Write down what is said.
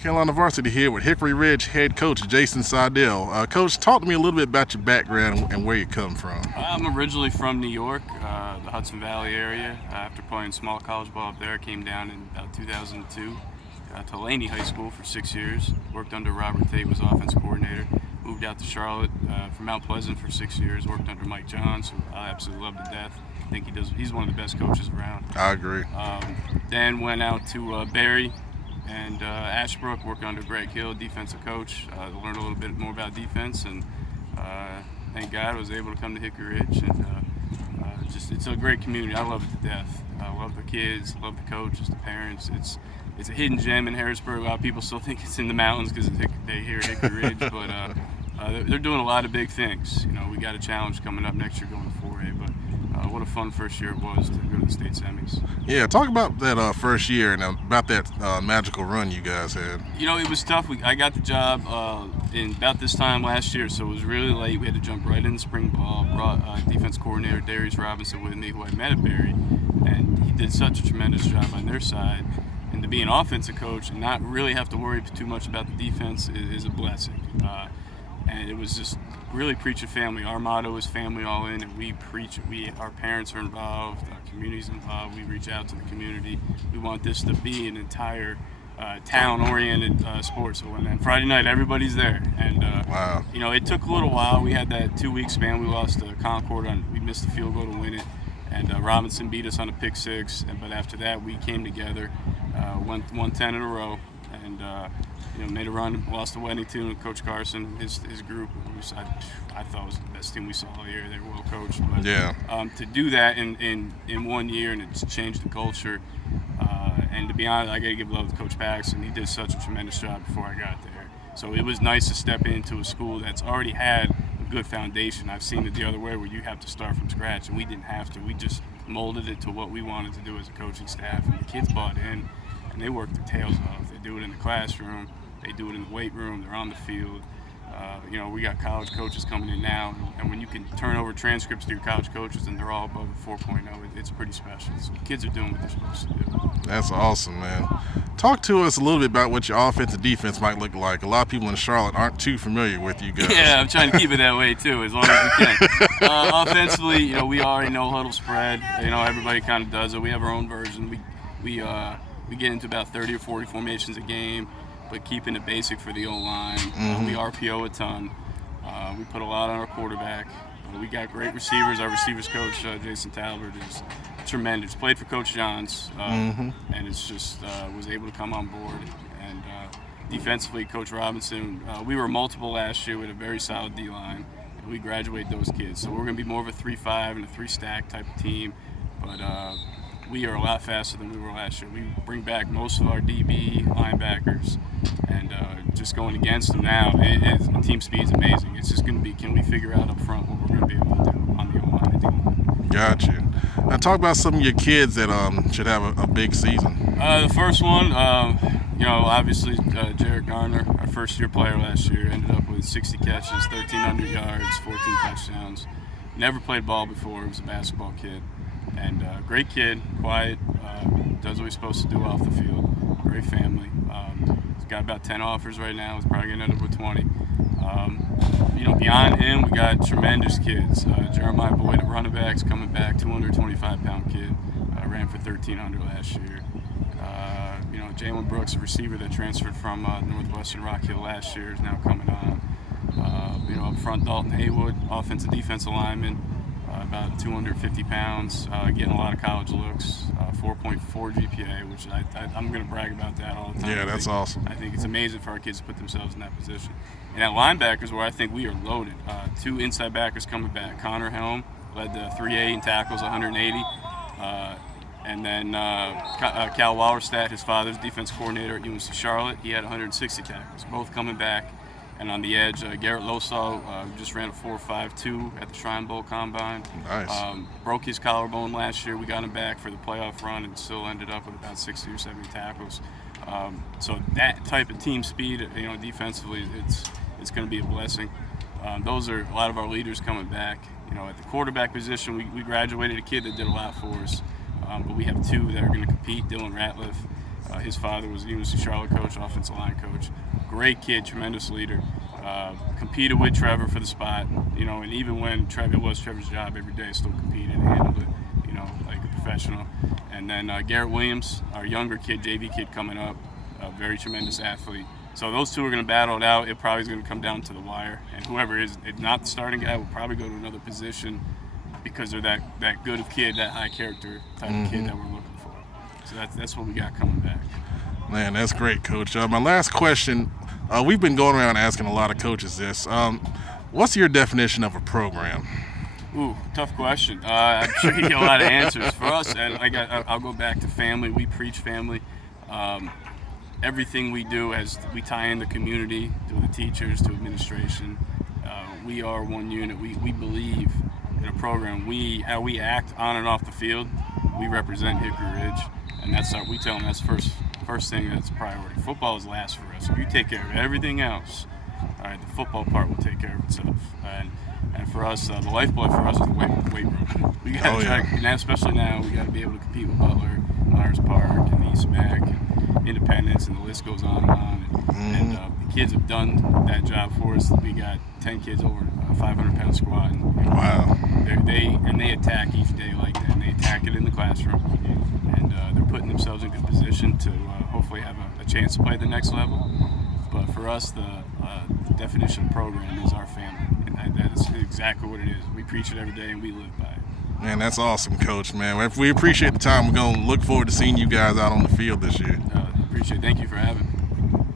Carolina Varsity here with Hickory Ridge head coach Jason Seidel. Coach, talk to me a little bit about your background and where you come from. I'm originally from New York, the Hudson Valley area. After playing small college ball up there, I came down in about 2002 to Laney High School for 6 years. Worked under Robert Tate, was offense coordinator. Moved out to Charlotte from Mount Pleasant for 6 years. Worked under Mike Johns, who I absolutely love to death. I think he's one of the best coaches around. I agree. Then went out to Barry and Ashbrook, worked under Greg Hill, defensive coach. Learned a little bit more about defense, and thank God I was able to come to Hickory Ridge. And it's a great community. I love it to death. I love the kids, love the coaches, the parents. It's a hidden gem in Harrisburg. A lot of people still think it's in the mountains because they hear Hickory Ridge, but they're doing a lot of big things. You know, we got a challenge coming up next year going to 4A, but what a fun first year it was to go to the state semis. Yeah, talk about that first year and about that magical run you guys had. You know, it was tough. I got the job in about this time last year, so it was really late. We had to jump right into spring ball. Brought defense coordinator Darius Robinson with me, who I met at Barry, and he did such a tremendous job on their side. And to be an offensive coach and not really have to worry too much about the defense is a blessing. And it was just really preaching family. Our motto is family all in, and we preach it. Our parents are involved, our community's involved. We reach out to the community. We want this to be an entire town-oriented sport. So when Friday night, everybody's there. And wow. You know, it took a little while. We had that 2-week span. We lost to Concord we missed the field goal to win it, and Robinson beat us on a pick six. But after that, we came together, won 10 in a row, and made a run, lost to Weddington with Coach Carson and his group. I thought it was the best team we saw all year. They were well coached. But, yeah. To do that in 1 year, and it's changed the culture. And to be honest, I got to give love to Coach Paxson. He did such a tremendous job before I got there. So it was nice to step into a school that's already had a good foundation. I've seen it the other way where you have to start from scratch, and we didn't have to. We just molded it to what we wanted to do as a coaching staff, and the kids bought in, and they worked their tails off. They do it in the classroom. They do it in the weight room. They're on the field. We got college coaches coming in now, and when you can turn over transcripts to your college coaches and they're all above a 4.0, it's pretty special. So the kids are doing what they're supposed to do. That's awesome, man. Talk to us a little bit about what your offense and defense might look like. A lot of people in Charlotte aren't too familiar with you guys. Yeah, I'm trying to keep it that way too, as long as we can. Offensively, we already know huddle spread. Everybody kind of does it. We have our own version. We get into about 30 or 40 formations a game, but keeping it basic for the O-line. We RPO a ton. We put a lot on our quarterback. We got great receivers. Our receivers coach, Jason Talbert, is tremendous. Played for Coach Johns, and it's just was able to come on board. And defensively, Coach Robinson, we were multiple last year with a very solid D-line, and we graduate those kids. So we're going to be more of a 3-5 and a 3-stack type of team. But we are a lot faster than we were last year. We bring back most of our DB linebackers, and just going against them now, the team speed is amazing. It's just going to be, can we figure out up front what we're going to be able to do on the O-line? Gotcha. Now talk about some of your kids that should have a big season. The first one, obviously Jared Garner, our first-year player last year, ended up with 60 catches, 1,300 yards, 14 touchdowns. Never played ball before. He was a basketball kid. And great kid, quiet, does what he's supposed to do off the field. Great family. He's got about 10 offers right now. He's probably going to end up with 20. Beyond him, we got tremendous kids. Jeremiah Boyd at running backs coming back, 225-pound kid. Ran for 1,300 last year. Jalen Brooks, a receiver that transferred from Northwestern Rock Hill last year, is now coming on. Up front, Dalton Haywood, offensive defensive lineman. About 250 pounds, getting a lot of college looks, 4.4 GPA, which I'm going to brag about that all the time. Yeah, that's awesome. I think it's amazing for our kids to put themselves in that position. And at linebackers, where I think we are loaded, 2 inside backers coming back. Connor Helm led the 3A in tackles, 180. And then Cal Wallerstadt, his father's defense coordinator at UNC Charlotte, he had 160 tackles, both coming back. And on the edge, Garrett Losaw just ran a 4.52 at the Shrine Bowl Combine. Nice. Broke his collarbone last year. We got him back for the playoff run and still ended up with about 60 or 70 tackles. So that type of team speed, defensively, it's going to be a blessing. Those are a lot of our leaders coming back. At the quarterback position, we graduated a kid that did a lot for us. But we have 2 that are going to compete, Dylan Ratliff His father was a University of Charlotte coach, offensive line coach. Great kid, tremendous leader. Competed with Trevor for the spot, and even when it was Trevor's job every day, still competed and handled it, like a professional. And then Garrett Williams, our younger kid, JV kid coming up, a very tremendous athlete. So those two are going to battle it out. It probably is going to come down to the wire, and whoever is not the starting guy will probably go to another position because they're that good of kid, that high character type of kid that we're looking for. So that's what we got coming back. Man, that's great, Coach. My last question, we've been going around asking a lot of coaches this. What's your definition of a program? Ooh, tough question. I'm sure you get a lot of answers. For us, and I'll go back to family. We preach family. Everything we do, we tie in the community, to the teachers, to administration. We are one unit. We believe in a program. How we act on and off the field, we represent Hickory Ridge, and we tell them that's first thing, that's priority. Football is last for us. If you take care of everything else, all right, the football part will take care of itself. And for us, the lifeblood for us is the weight room. We got to try, and especially now, we got to be able to compete with Butler, Myers Park, and East Mac, and Independence, and the list goes on and on. And the kids have done that job for us. We got 10 kids over a 500-pound squat. And, wow. They attack each day like that. And they attack it in the classroom, and they're putting themselves in good position to hopefully have a chance to play at the next level. But for us, the definition of program is our family, and that's exactly what it is. We preach it every day, and we live by it. Man, that's awesome, Coach, man. We appreciate the time. We're going to look forward to seeing you guys out on the field this year. Appreciate it. Thank you for having me.